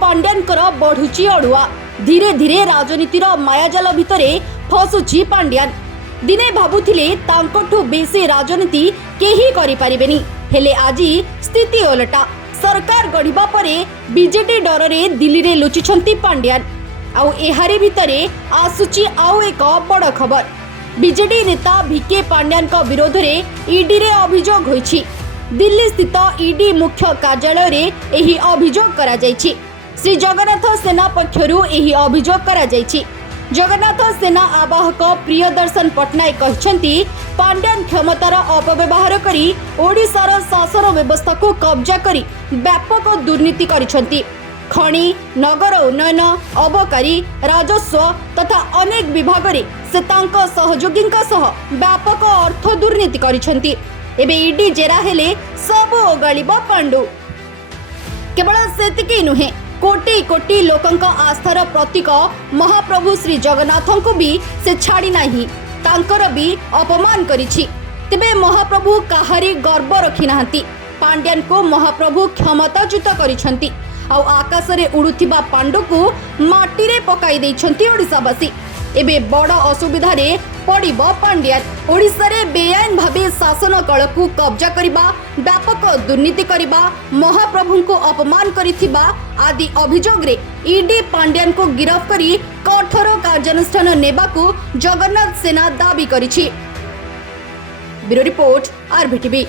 पांड्यानकर बढ़ुची अड़ुआ धीरे धीरे राजनीतिर मायाजाल भितरे फसुची पांड्यान। दिने भाबुथिले तांकोठु बेसी राजनीति केही करि पारिबेनी, हेले आजी स्थिति ओलटा। सरकार गढ़िबा परे बीजेडी डररे दिल्ली रे लुचिछंती पांड्यान। आउ एहारी भितरे आसुची आउ एक बड़ खबर। बीजेडी नेता भिके पांड्यान का विरोध रे ईडी रे अभियोग होईछि। दिल्ली स्थित ईडी मुख्य कार्यालय रे एही अभियोग करा जायछि। श्री जगन्नाथ सेना पक्षरु एही अभियोग करा जायछि। जगन्नाथ सेना आवाहक प्रियदर्शन पटनायक कहछंती पांड्यान क्षमतार अपव्यवहार करी ओडिशार शासन व्यवस्था को कब्जा करी व्यापक दुर्नीति करिसंती। खणी, नगर उन्नयन, अबकारी, राजस्व तथा अनेक विभाग रे से तांको सहयोगींका सह व्यापक अर्थ दुर्नीति करिसंती। एबे ईडी जेरा हेले सब ओगाळिबा पांडु। केवल सेतिकी नुहे, कोटी कोटी लोकंक आस्थार प्रतीक महाप्रभु श्री जगन्नाथंको भी से छाड़ी नाही, तांकर भी अपमान करिछि। तेबे महाप्रभु काहारी गर्व रखि नाहंती। पांड्यान को महाप्रभु क्षमताच्युत करिसंती। आउ आकाश रे उड़ुथिबा पांडु को माटी रे पकाई दैछंती ओडिशावासी। एबे बड़ असुविधा रे पड़िबो पांड्यान। ओडिशा रे बेआईन भाबे शासन कल को कब्जा करिबा, व्यापक दुर्नीति करिबा, महाप्रभु को अपमान करिथिबा आदि अभियोग रे ईडी पांड्यान को गिरफ्त करी कठोर कार्यानुष्ठान नेबाकू जगन्नाथ सेना दाबी करिछि। Bureau report, RRV TV.